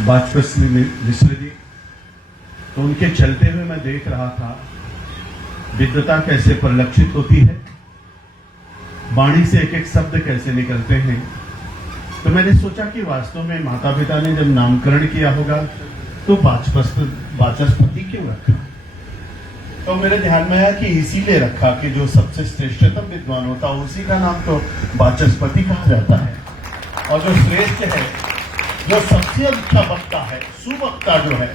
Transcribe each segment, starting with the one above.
वाचस्पति मिश्र जी, तो उनके चलते हुए मैं देख रहा था विद्वता कैसे परिलक्षित होती है, वाणी से एक एक शब्द कैसे निकलते हैं। तो मैंने सोचा कि वास्तव में माता पिता ने जब नामकरण किया होगा तो वाचस्पति क्यों रखा। तो मेरे ध्यान में आया कि इसीलिए रखा कि जो सबसे श्रेष्ठतम विद्वान होता है उसी का नाम तो वाचस्पति कहा जाता है, और जो श्रेष्ठ है, जो सबसे अच्छा वक्ता है, सुवक्ता जो है,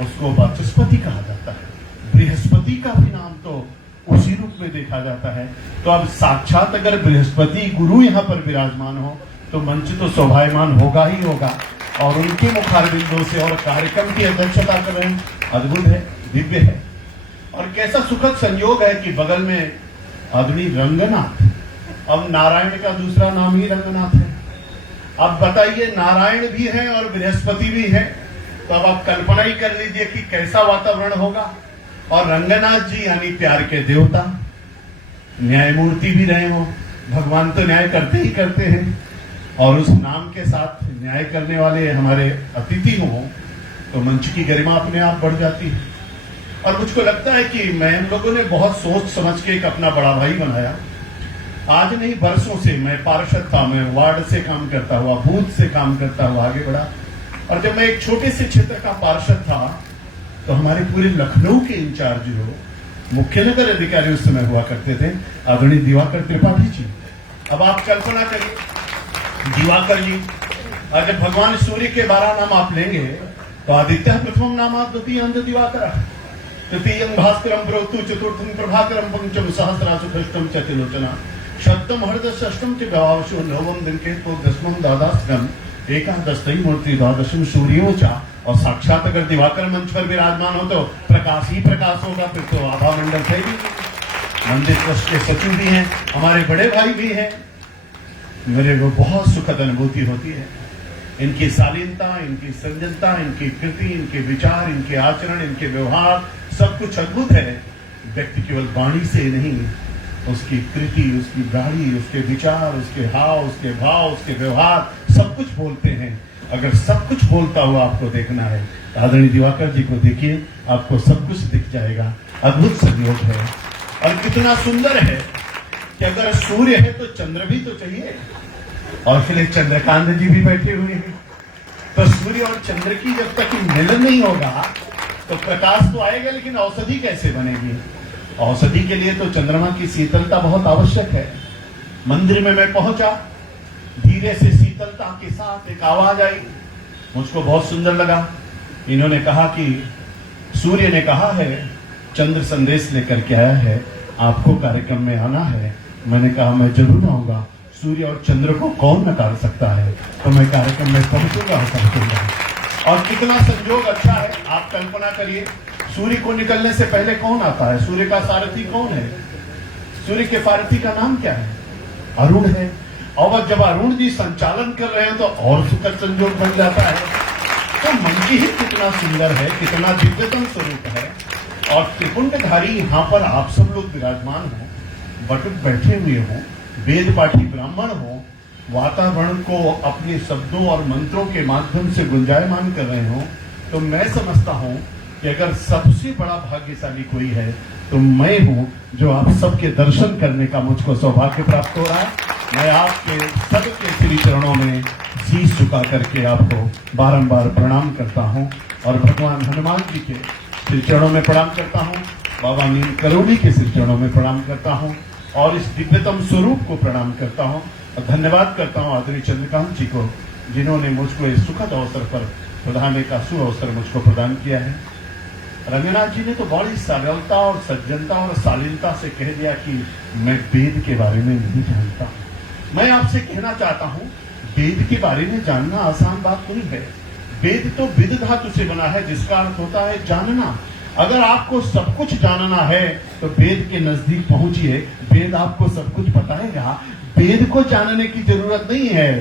उसको वाचस्पति कहा जाता है। बृहस्पति का भी नाम तो उसी रूप में देखा जाता है। तो अब साक्षात अगर बृहस्पति गुरु यहाँ पर विराजमान हो तो मंच तो शोभायमान होगा ही होगा, और उनके मुखारबिंदों से और कार्यक्रम की अध्यक्षता कर रहे हैं। अद्भुत है, दिव्य है, और कैसा सुखद संयोग है कि बगल में आदरणीय रंगनाथ, अब नारायण का दूसरा नाम ही रंगनाथ है। अब बताइए, नारायण भी है और बृहस्पति भी है, तो अब आप कल्पना ही कर लीजिए कि कैसा वातावरण होगा। और रंगनाथ जी यानी प्यार के देवता, न्यायमूर्ति भी रहे हो, भगवान तो न्याय करते ही करते हैं, और उस नाम के साथ न्याय करने वाले हमारे अतिथि हों तो मंच की गरिमा अपने आप बढ़ जाती है। और मुझको लगता है कि मैं हम लोगों ने बहुत सोच समझ के एक अपना बड़ा भाई बनाया। आज नहीं, वर्षों से मैं पार्षद था, मैं वार्ड से काम करता हुआ, बूथ से काम करता हुआ आगे बढ़ा। और जब मैं एक छोटे से क्षेत्र का पार्षद था तो हमारे पूरे लखनऊ के इंचार्ज हो, मुख्य नगर अधिकारी उस समय हुआ करते थे, आदरणीय दिवाकर त्रिपाठी जी। अब आप कल्पना करिए, दिवाकर जी, अगर भगवान सूर्य के 12 नाम आप लेंगे तो आदित्य प्रथम नाम, द्वितीय अंत दिवाकर, तृतीयं भास्करं प्रोक्तु, चतुर्थं प्रभाकरं, पंचम सहस्रासु, षष्ठम चतुर्लोचना, सप्तम हृदय, षष्ठम च गवावशो, नवम दिनकेतु, दशमम द्वादशकम, एकादशतई मूर्ति, द्वादशम सूर्यो च। और साक्षात अगर दिवाकर मंच पर विराजमान हो तो प्रकाश ही प्रकाश होगा। फिर तो आभा मंडल से भी, मंदिर ट्रस्ट के सचिव भी हैं, हमारे बड़े भाई भी हैं। मेरे को बहुत सुखद अनुभूति होती है। इनकी शालीनता, इनकी संजनता, इनकी कृति, इनके विचार, इनके आचरण, इनके व्यवहार, सब कुछ अद्भुत है। व्यक्ति केवल वाणी से नहीं, उसकी कृति, उसकी गाड़ी, उसके विचार, उसके हाव, उसके भाव, उसके व्यवहार, सब कुछ बोलते हैं। अगर सब कुछ बोलता हुआ आपको देखना है तो आदरणीय दिवाकर जी को देखिए, आपको सब कुछ दिख जाएगा। अद्भुत संयोग है, और कितना सुंदर है कि अगर सूर्य है तो चंद्र भी तो चाहिए, और फिर एक चंद्रकांत जी भी बैठे हुए हैं। तो सूर्य और चंद्र की जब तक मिलन नहीं होगा तो प्रकाश तो आएगा, लेकिन औषधि कैसे बनेगी। औषधि के लिए तो चंद्रमा की शीतलता बहुत आवश्यक है। मंदिर में मैं पहुंचा, धीरे से शीतलता के साथ एक आवाज आई, मुझको बहुत सुंदर लगा। इन्होंने कहा कि सूर्य ने कहा है, चंद्र संदेश लेकर के आया है, आपको कार्यक्रम में आना है। मैंने कहा मैं जरूर आऊंगा, सूर्य और चंद्र को कौन नकार सकता है, तो मैं कार्यक्रम में पहुंचूंगा। और कितना संयोग अच्छा है, आप कल्पना करिए, सूर्य को निकलने से पहले कौन आता है, सूर्य का सारथी कौन है, सूर्य के सारथी का नाम क्या है, अरुण है। और जब अरुण जी संचालन कर रहे हैं तो और सुखद संयोग बन जाता है। तो मंच ही कितना सुंदर है, कितना दिव्यतम स्वरूप है। और त्रिपुंडधारी यहाँ पर आप सब लोग विराजमान हो, बटुक बैठे हुए हो, वेद पाठी ब्राह्मण हो, वातावरण को अपने शब्दों और मंत्रों के माध्यम से गुंजायमान कर रहे हो, तो मैं समझता हूं कि अगर सबसे बड़ा भाग्यशाली कोई है तो मैं हूं, जो आप सबके दर्शन करने का मुझको सौभाग्य प्राप्त हो रहा है। मैं आपके सबके श्री चरणों में शीश झुका करके आपको बारंबार प्रणाम करता हूं, और भगवान हनुमान जी के श्री चरणों में प्रणाम करता हूं, बाबा नीम करोली के श्री चरणों में प्रणाम करता हूं, और इस दिव्यतम स्वरूप को प्रणाम करता हूं। और धन्यवाद करता हूं आदरणीय चंद्रकांत जी को, जिन्होंने मुझको इस सुखद अवसर पर पधारने का सुअवसर मुझको प्रदान किया है। रंगनाथ जी ने तो बड़ी सरलता और सज्जनता और शालीनता से कह दिया कि मैं वेद के बारे में नहीं जानता। मैं आपसे कहना चाहता हूं, वेद के बारे में जानना आसान बात नहीं है। वेद तो विद धातु से बना है, जिसका अर्थ होता है जानना। अगर आपको सब कुछ जानना है तो वेद के नजदीक पहुंचिए, वेद आपको सब कुछ बताएगा। वेद को जानने की जरूरत नहीं है,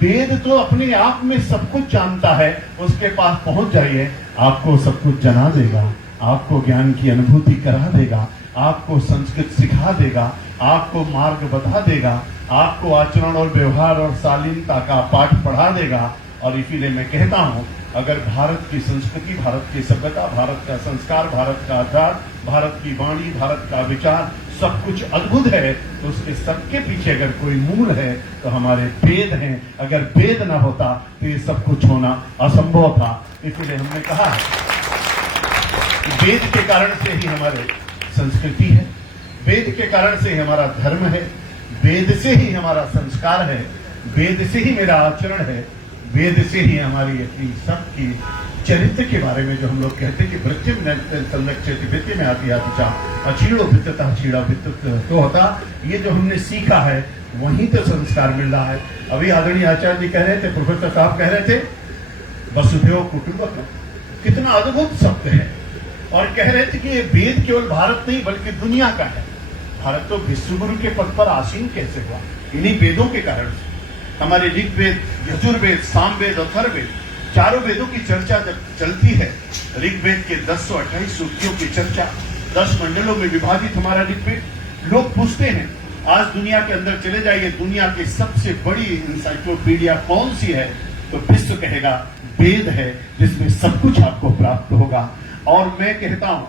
वेद तो अपने आप में सब कुछ जानता है। उसके पास पहुंच जाइए, आपको सब कुछ जना देगा, आपको ज्ञान की अनुभूति करा देगा, आपको संस्कृत सिखा देगा, आपको मार्ग बता देगा, आपको आचरण और व्यवहार और शालीनता का पाठ पढ़ा देगा, और इसीलिए मैं कहता हूं, अगर भारत की संस्कृति, भारत की सभ्यता, भारत का संस्कार, भारत का आचार, भारत की वाणी, भारत का विचार सब कुछ अद्भुत है, तो उसके सबके पीछे अगर कोई मूल है तो हमारे वेद हैं। अगर वेद ना होता तो ये सब कुछ होना असंभव था। इसलिए हमने कहा कि वेद के कारण से ही हमारे संस्कृति है, वेद के कारण से ही हमारा धर्म है, वेद से ही हमारा संस्कार है, वेद से ही मेरा आचरण है, वेद से ही हमारी अपनी सबकी चरित्र के बारे में जो हम लोग कहते हैं कि वृत्ति में संरक्षित वृत्ति में आती चा अचीड़ो वित्तता चीड़ा वित्त तो होता। ये जो हमने सीखा है वहीं तो संस्कार मिल रहा है। अभी आदरणीय आचार्य जी कह रहे थे, प्रोफेसर साहब कह रहे थे वसुधैव कुटुंबकम, कितना अद्भुत शब्द है। और कह रहे थे कि ये वेद केवल भारत नहीं बल्कि दुनिया का है। भारत तो विश्वगुरु के पद पर आसीन कैसे हुआ? इन्हीं वेदों के कारण से। हमारे ऋग्वेद, यजुर्वेद, सामवेद और अथर्ववेद, चारों वेदों की चर्चा जब चलती है, ऋग्वेद के 1028 सूक्तियों की चर्चा, 10 मंडलों में विभाजित हमारा ऋग्वेद, लोग पूछते हैं आज दुनिया के अंदर चले जाइए, दुनिया की सबसे बड़ी इंसाइक्लोपीडिया कौन सी है? तो विश्व कहेगा वेद है, जिसमें सब कुछ आपको प्राप्त होगा। और मैं कहता हूं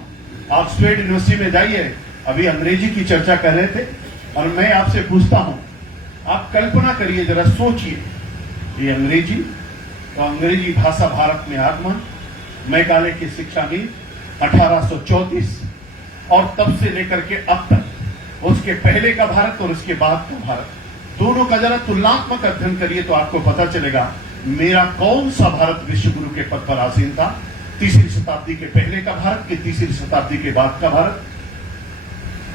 ऑक्सफोर्ड यूनिवर्सिटी में जाइए, अभी अंग्रेजी की चर्चा कर रहे थे और मैं आपसे पूछता हूं, आप कल्पना करिए, जरा सोचिए, ये अंग्रेजी तो अंग्रेजी भाषा भारत में आगमन, मेघालय की शिक्षा नीति 1834 और तब से लेकर के अब तक, उसके पहले का भारत और उसके बाद का भारत, दोनों का जरा तुलनात्मक अध्ययन करिए तो आपको पता चलेगा मेरा कौन सा भारत विश्वगुरु के पद पर आसीन था। 3री शताब्दी के पहले का भारत कि 3री शताब्दी के बाद का भारत,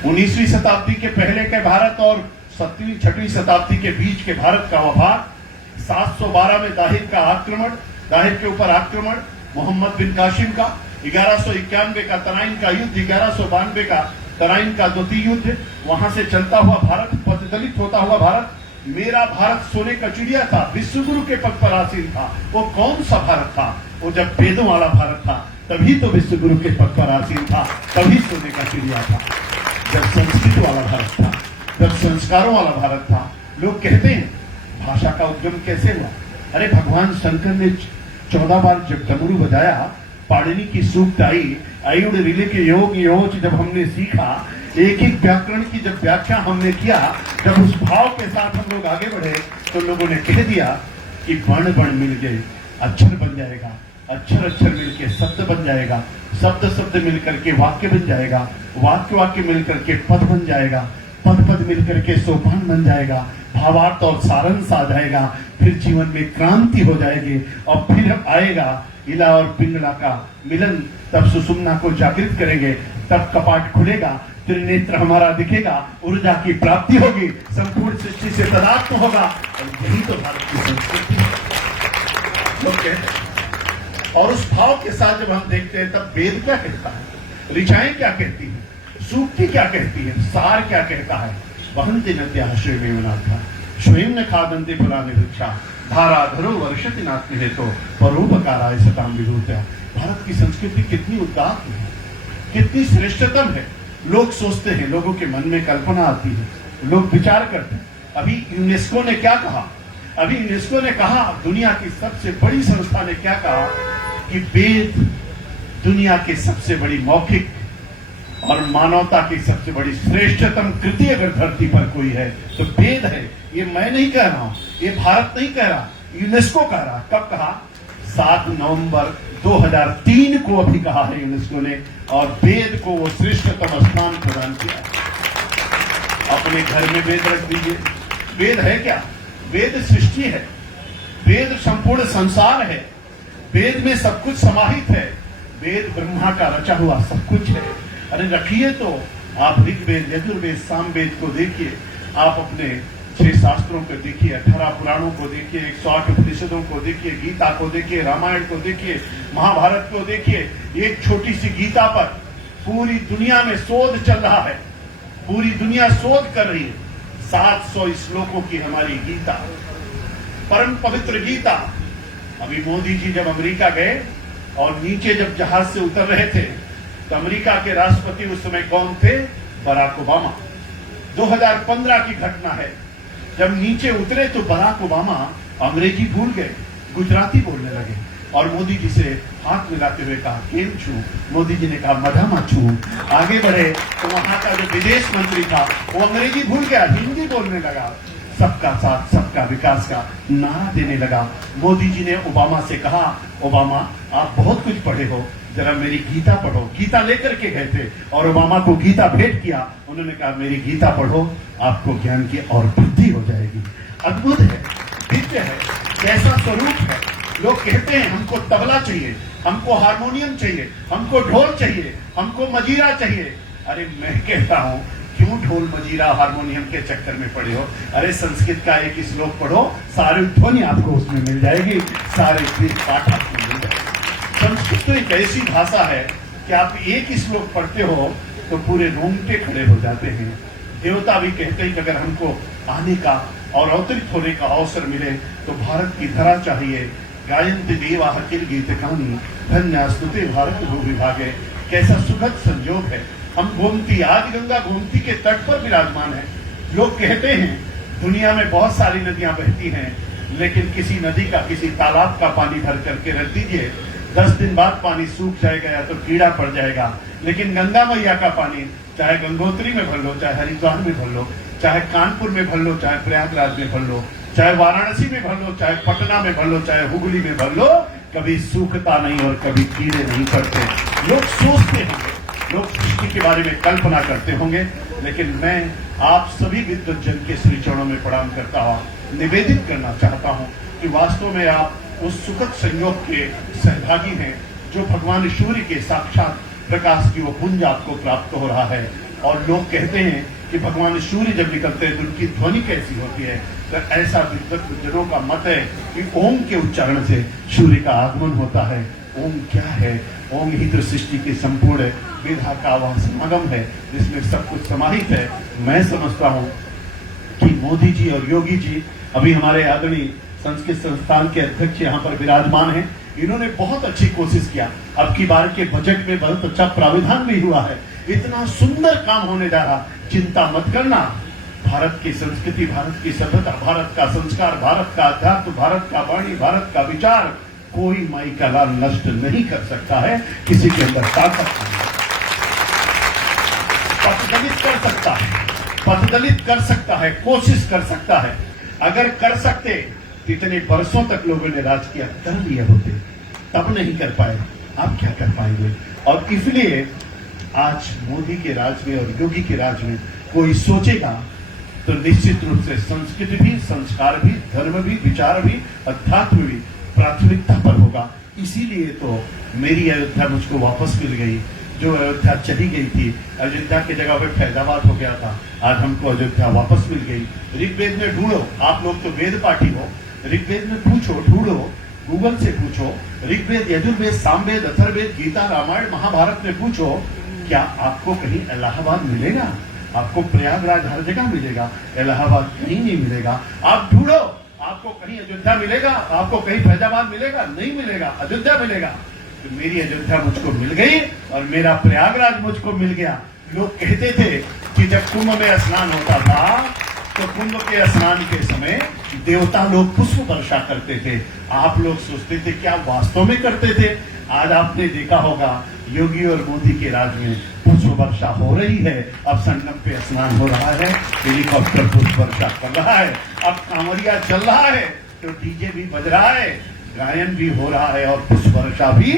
19वीं शताब्दी के पहले के भारत और 7वीं 6वीं शताब्दी के बीच के भारत का वह भाग, 712 में दाहिर का आक्रमण, दाहिर के ऊपर आक्रमण मोहम्मद बिन कासिम का, 1191 का तराइन का युद्ध, 1192 का तराइन का द्वितीय युद्ध, वहां से चलता हुआ भारत, पददलित होता हुआ भारत, मेरा भारत सोने का चिड़िया था, विश्वगुरु के पद पर आसीन था। वो कौन सा भारत था? वो जब वेदों वाला भारत था तभी तो विश्वगुरु के पद पर आसीन था, तभी सोने का चिड़िया था। जब संस्कृत वाला भारत था, जब संस्कारों वाला भारत था, लोग कहते हैं भाषा का उद्गम कैसे हुआ? अरे भगवान शंकर ने 14 बार जब डमरू बजाया, पाणिनि की सूक्त आई, आयुड़ रिले के योग योच जब हमने सीखा, एक एक व्याकरण की जब व्याख्या हमने किया, जब उस भाव के साथ हम लोग आगे बढ़े तो लोगों ने कह दिया कि वर्ण वर्ण मिल गए, अक्षर बन जाएगा, अक्षर अक्षर मिलके शब्द बन जाएगा, शब्द शब्द मिलकर के वाक्य बन जाएगा, वाक्य वाक्य मिलकर के पद बन जाएगा, पद पद मिलकर के सोपान बन जाएगा, भावार्थ और सारांश आ जाएगा, फिर जीवन में क्रांति हो जाएगी और फिर आएगा इला और पिंगला का मिलन, तब सुषुम्ना को जागृत करेंगे, तब कपाट खुलेगा, त्रिनेत्र हमारा दिखेगा, ऊर्जा की प्राप्ति होगी, संपूर्ण सृष्टि से तदात्म होगा। और यही तो भारत की संस्कृति है। और उस भाव के साथ जब हम देखते हैं तब वेद क्या कहता है, ऋचाएं क्या कहती है, सूक्ति क्या कहती है, सार क्या कहता है? वहंति नद्याः श्वेमेवनाथा स्वयं न खादन्ति फलानि वृक्षा धाराधरो वर्षति नास्ति हेतो परोपकाराय सताम विभूत्या। भारत की संस्कृति कितनी उदात्त है, कितनी श्रेष्ठतम है। लोग सोचते हैं, लोगों के मन में कल्पना आती है, लोग विचार करते हैं। अभी यूनेस्को ने क्या कहा? अभी यूनेस्को ने कहा, दुनिया की सबसे बड़ी संस्था ने क्या कहा कि वेद दुनिया की सबसे बड़ी मौखिक और मानवता की सबसे बड़ी श्रेष्ठतम कृति अगर धरती पर कोई है तो वेद है। ये मैं नहीं कह रहा हूं, ये भारत नहीं कह रहा, यूनेस्को कह रहा। कब कहा? 7 नवंबर 2003 को अभी कहा है यूनेस्को ने, और वेद को वो श्रेष्ठतम स्थान प्रदान किया। अपने घर में वेद रख दीजिए। वेद है क्या? वेद सृष्टि है, वेद संपूर्ण संसार है, वेद में सब कुछ समाहित है, वेद ब्रह्मा का रचा हुआ सब कुछ है। अरे रखिए तो आप ऋग्वेद, यजुर्वेद, सामवेद को देखिए, आप अपने 6 शास्त्रों को देखिए, 18 पुराणों को देखिए, 108 उपनिषदों को देखिए, गीता को देखिए, रामायण को देखिए, महाभारत को देखिए। एक छोटी सी गीता पर पूरी दुनिया में शोध चल रहा है, पूरी दुनिया शोध कर रही है। 700 श्लोकों की हमारी गीता, परम पवित्र गीता। अभी मोदी जी जब अमेरिका गए और नीचे जब जहाज से उतर रहे थे तो अमेरिका के राष्ट्रपति उस समय कौन थे? Barack Obama. 2015 की घटना है। जब नीचे उतरे तो बराक ओबामा अंग्रेजी भूल गए, गुजराती बोलने लगे और मोदी जी से हाथ मिलाते हुए कहा केम छू। मोदी जी ने कहा मधामा छू। आगे बढ़े तो वहां का जो विदेश मंत्री था वो अंग्रेजी भूल गया, हिंदी बोलने लगा। सबका साथ सबका विकास का नारा देने लगा। मोदी जी ने ओबामा से कहा ओबामा आप बहुत कुछ पढ़े हो, जरा मेरी गीता पढ़ो। गीता लेकर के गए थे और ओबामा को गीता भेंट किया। उन्होंने कहा मेरी गीता पढ़ो, आपको ज्ञान की और वृद्धि हो जाएगी। अद्भुत है, दिव्य है, कैसा स्वरूप है। लोग कहते हैं हमको तबला चाहिए, हमको हारमोनियम चाहिए, हमको ढोल चाहिए, हमको मजीरा चाहिए। अरे मैं कहता हूं क्यों ढोल मजीरा हारमोनियम के चक्कर में पड़े हो? अरे संस्कृत का एक श्लोक पढ़ो, सारी ध्वनि आपको उसमें मिल जाएगी, सारे पाठ आपको मिल जाएंगे। संस्कृत तो एक ऐसी भाषा है कि आप एक श्लोक पढ़ते हो तो पूरे रोंगटे खड़े हो जाते हैं। देवता भी कहते हैं कि अगर हमको आने का और अवतरित होने का अवसर मिले तो भारत की धरा चाहिए। गायन्ति देवा किल गीत कहानी धन्य स्तुति भारत भू विभागे। कैसा सुखद संयोग है। हम गोमती, आज गंगा गोमती के तट पर विराजमान है। लोग कहते हैं दुनिया में बहुत सारी नदियां बहती हैं, लेकिन किसी नदी का, किसी तालाब का पानी भर करके रख दीजिए, 10 दिन बाद पानी सूख जाएगा या तो कीड़ा पड़ जाएगा। लेकिन गंगा मैया का पानी चाहे गंगोत्री में भर लो, चाहे हरिद्वार में भर लो, चाहे कानपुर में भर लो, चाहे प्रयागराज में भर लो, चाहे वाराणसी में भर लो, चाहे पटना में भर लो, चाहे हुगली में भर लो, कभी सूखता नहीं और कभी कीड़े नहीं पड़ते। लोग सोचते होंगे, लोग सृष्टि के बारे में कल्पना करते होंगे, लेकिन मैं आप सभी विद्वत जन के श्री चरणों में प्रणाम करता हूं, निवेदित करना चाहता हूं कि वास्तव में आप उस सुखद संयोग के सहभागी हैं जो भगवान सूर्य के साक्षात प्रकाश की वो पुंज आपको प्राप्त हो रहा है। और लोग कहते हैं कि भगवान सूर्य जब निकलते हैं तो उनकी ध्वनि कैसी होती है, तो ऐसा विद्वत जनों का मत है कि ओम के उच्चारण से सूर्य का आगमन होता है। ओम क्या है? ओम ही तो सृष्टि की संपूर्ण विधा का वह समागम है जिसमें सब कुछ समाहित है। मैं समझता हूं कि मोदी जी और योगी जी, अभी हमारे आदरणीय संस्कृत संस्थान के अध्यक्ष यहाँ पर विराजमान हैं, इन्होंने बहुत अच्छी कोशिश किया। अब की बार के बजट में बहुत अच्छा प्राविधान भी हुआ है। इतना सुंदर काम होने जा रहा, चिंता मत करना। भारत की संस्कृति, भारत की सभ्यता, भारत का संस्कार, भारत का अध्यात्म, भारत का वाणी, भारत का विचार, कोई माई का लाल नष्ट नहीं कर सकता है। किसी के अंदर ताकत नहीं है। पथदलित कर सकता है, पथदलित कर सकता है, कोशिश कर सकता है। अगर कर सकते तो इतने वर्षों तक लोगों ने राज किया, कर लिए होते, तब नहीं कर पाए, आप क्या कर पाएंगे? और इसलिए आज मोदी के राज में और योगी के राज में कोई सोचेगा तो निश्चित रूप से संस्कृति भी, संस्कार भी, धर्म भी, विचार भी, अध्यात्म भी प्राथमिकता पर होगा। इसीलिए तो मेरी अयोध्या मुझको वापस मिल गई। जो अयोध्या चली गई थी, अयोध्या की जगह पे फैजाबाद हो गया था, आज हमको अयोध्या वापस मिल गई। ऋग्वेद में ढूंढो, आप लोग तो वेद पाठी हो, ऋग्वेद में पूछो, ढूंढो, गूगल से पूछो, ऋग्वेद, यजुर्वेद, सामवेद, अथर्ववेद, गीता, रामायण, महाभारत में पूछो, क्या आपको कहीं इलाहाबाद मिलेगा? आपको प्रयागराज हर जगह मिलेगा, इलाहाबाद कहीं नहीं मिलेगा। आप ढूंढो, आपको कहीं अयोध्या मिलेगा, आपको कहीं फैजाबाद मिलेगा? नहीं मिलेगा, अयोध्या मिलेगा। तो मेरी अयोध्या मुझको मिल गई और मेरा प्रयागराज मुझको मिल गया। लोग कहते थे कि जब कुंभ में स्नान होता था तो कुंभ के स्नान के समय देवता लोग पुष्प वर्षा करते थे। आप लोग सोचते थे क्या वास्तव में करते थे? आज आपने देखा होगा योगी और मोदी के राज में पुष्प वर्षा हो रही है। अब संगम पे स्नान हो रहा है, हेलीकॉप्टर पुष्प वर्षा कर रहा है, अब कांवरिया चल रहा है तो डीजे भी बज रहा है, गायन भी हो रहा है और पुष्प वर्षा भी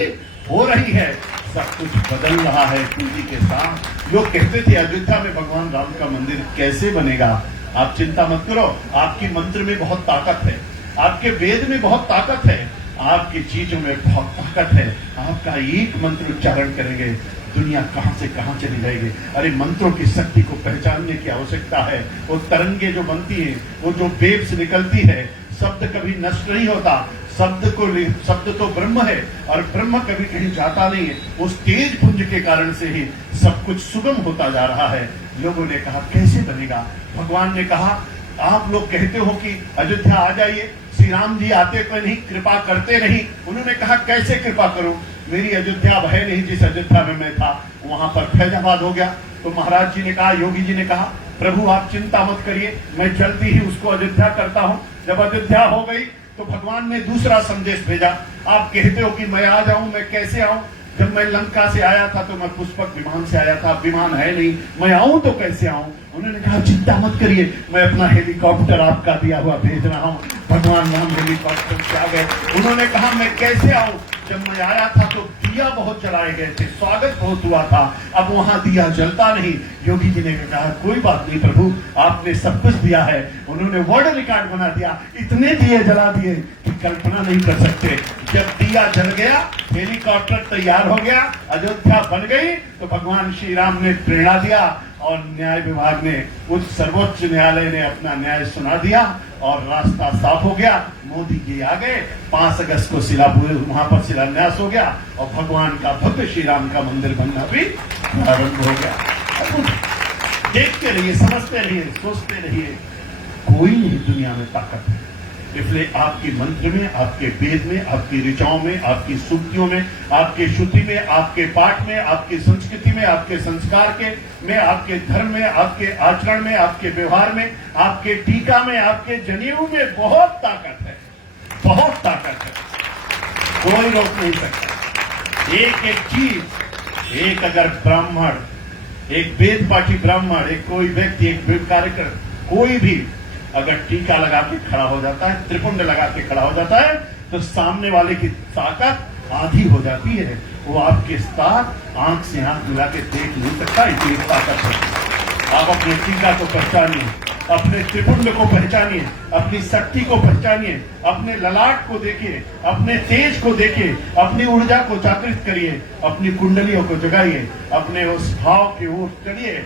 हो रही है। सब कुछ बदल रहा है तेजी के साथ। लोग कहते थे अयोध्या में भगवान राम का मंदिर कैसे बनेगा? आप चिंता मत करो, आपकी मंत्र में बहुत ताकत है, आपके वेद में बहुत ताकत है, आपकी चीजों में बहुत ताकत है। आपका एक मंत्र उच्चारण करेंगे, दुनिया कहां से कहां चली जाएगी। अरे मंत्रों की शक्ति को पहचानने की आवश्यकता है। वो तरंगे जो बनती है, वो जो वेव्स निकलती है, शब्द कभी नष्ट नहीं होता। शब्द तो ब्रह्म है और ब्रह्म कभी कहीं जाता नहीं है। उस तेज पुंज के कारण से ही सब कुछ सुगम होता जा रहा है। लोगों ने कहा कैसे बनेगा? भगवान ने कहा आप लोग कहते हो कि अयोध्या आ जाइए, श्री राम जी आते तो नहीं, कृपा करते नहीं। उन्होंने कहा कैसे कृपा करूं? मेरी अयोध्या अब है नहीं, जिस अयोध्या में मैं था वहां पर फैजाबाद हो गया। तो महाराज जी ने कहा, योगी जी ने कहा, प्रभु आप चिंता मत करिए, मैं जल्दी ही उसको अयोध्या करता हूं। जब अयोध्या हो गई तो भगवान ने दूसरा संदेश भेजा। आप कहते हो कि मैं आ जाऊं, मैं कैसे आऊं? जब मैं लंका से आया था तो मैं पुष्पक विमान से आया था, विमान है नहीं, मैं आऊं तो कैसे आऊं? उन्होंने कहा चिंता मत करिए, मैं अपना हेलीकॉप्टर आपका दिया हुआ भेज रहा हूं। भगवान राम हेलीकॉप्टर से आ गए। उन्होंने कहा मैं कैसे आऊं? जब मैं आया था तो दिया बहुत जलाए गए थे, स्वागत बहुत हुआ था, अब वहां दिया जलता नहीं। योगी जी ने कहा कोई बात नहीं प्रभु, आपने सब कुछ दिया है। उन्होंने वर्ल्ड रिकॉर्ड बना दिया, इतने दिए जला दिए कि कल्पना नहीं कर सकते। जब दिया जल गया, हेलीकॉप्टर तैयार हो गया, अयोध्या बन गई, तो भगवान श्री राम ने प्रेरणा दिया और न्याय विभाग ने, उच्च सर्वोच्च न्यायालय ने अपना न्याय सुना दिया और रास्ता साफ हो गया। मोदी जी आ गए, 5 अगस्त को वहां पर शिलान्यास हो गया और भगवान का भक्त श्री राम का मंदिर बनना भी प्रारंभ हो गया। देखते रहिए, समझते रहिए, सोचते रहिए, कोई नहीं दुनिया में ताकत है। इसलिए आपकी मंत्र में, आपके वेद में, आपकी ऋचाओं में, आपकी सूक्तियों में, आपके श्रुति में, आपके पाठ में, आपकी संस्कृति में, आपके संस्कार में, आपके धर्म में, आपके आचरण में, आपके व्यवहार में, आपके टीका में, आपके जनेऊ में बहुत ताकत है, बहुत ताकत है। कोई रोक नहीं सकता। एक एक चीज, एक अगर ब्राह्मण, एक वेद पाठी ब्राह्मण, एक कोई व्यक्ति, एक कार्यक्रम, कोई भी अगर टीका लगा के खड़ा हो जाता है, त्रिपुंड लगा के खड़ा हो जाता है, तो सामने वाले की ताकत आधी हो जाती है। वो आपके साथ आंख से आंख मिला के देख नहीं सकता, इतनी ताकत है। आप अपने टीका को पहचानिए, अपने त्रिपुंड को पहचानिए, अपनी शक्ति को पहचानिए, अपने ललाट को देखिए, अपने तेज को देखिए, अपनी ऊर्जा को जागृत करिए, अपनी कुंडलियों को जगाइए, अपने उस भाव की ओर चलिए।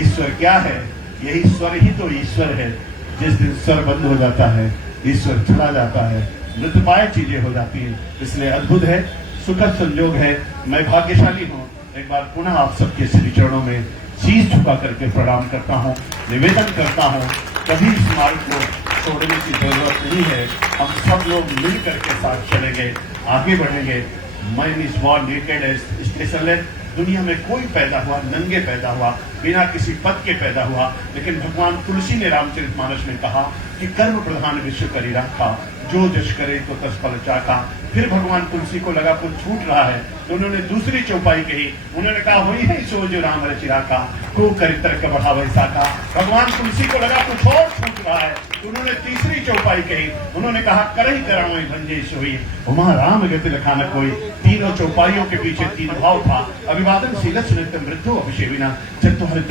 ईश्वर क्या है? यही स्वर ही तो ईश्वर है। जिस दिन स्वर बंद हो जाता है, ईश्वर चला जाता है, मृतपाय चीजें हो जाती हैं। इसलिए अद्भुत है, सुखद संयोग है, मैं भाग्यशाली हूँ। एक बार पुनः आप सबके श्री चरणों में शीश झुका करके प्रणाम करता हूँ, निवेदन करता हूँ, कभी इस मार्ग को छोड़ने की जरूरत नहीं है। हम सब लोग मिल करके साथ चलेंगे, आगे बढ़ेंगे। Man is born naked as stationless. दुनिया में कोई पैदा हुआ नंगे पैदा हुआ, बिना किसी पद के पैदा हुआ, लेकिन भगवान तुलसी ने रामचरितमानस में कहा कि कर्म प्रधान विश्व करी रखा, जो जश करे तो तस फल चाखा। फिर भगवान तुलसी को लगा कुछ छूट रहा है, तो उन्होंने दूसरी चौपाई कही। उन्होंने कहा वही है सो जो राम रचिरा का, को करितर का बढ़ा वैसा का। भगवान तुलसी को लगा कुछ और छूट रहा है, तो उन्होंने तीसरी चौपाई कही। उन्होंने कहा करही कराओ भंजे सोई, उमा राम गति लखा न कोई। तीनों चौपाइयों के पीछे 3 भाव था। अभिवादन शीलच नृत्य मृत्यु अभिषेविना चतुहरित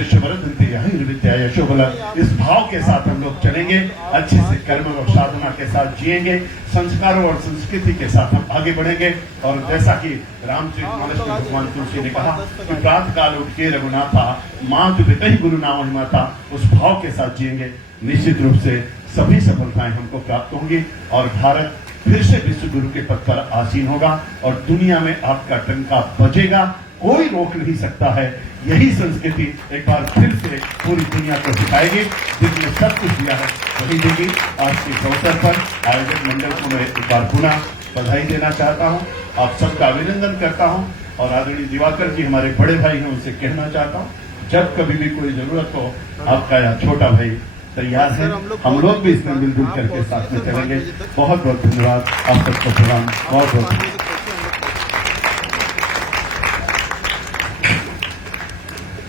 विद्या यशोबल। इस भाव के साथ हम लोग चलेंगे, अच्छे से कर्म और साधना के साथ जिएंगे, संस्कारों और संस्कृति के साथ हम आगे बढ़ेंगे। और जैसा कि रामचरितमानस में भगवान तुलसी ने कहा कि प्रातः काल उठ के रघुनाथा मातु पिता ही गुरु नाम महिमाता, उस भाव के साथ जिएंगे, निश्चित रूप से सभी सफलताएं हमको प्राप्त होंगी और भारत फिर से विश्व गुरु के पद पर आसीन होगा और दुनिया में आपका डंका बजेगा, कोई रोक नहीं सकता है। यही संस्कृति एक बार फिर से पूरी दुनिया को सिखाएगी, जिसने सब कुछ दिया है वही देगी। आज के अवसर पर आयोजक मंडल को मैं एक बार पुनः बधाई देना चाहता हूँ, आप सबका अभिनंदन करता हूँ और आदरणीय दिवाकर जी हमारे बड़े भाई हैं, उनसे कहना चाहता हूँ जब कभी भी कोई जरूरत हो, आपका यह छोटा भाई तैयार है। हम लोग भी इसमें मिलजुल करके साथ में चलेंगे। बहुत बहुत धन्यवाद, आप सबको प्रणाम, बहुत बहुत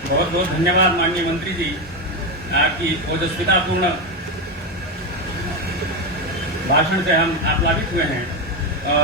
बहुत बहुत धन्यवाद माननीय मंत्री जी, आपकी ओजस्वितापूर्ण भाषण से हम आप्लावित हुए हैं। और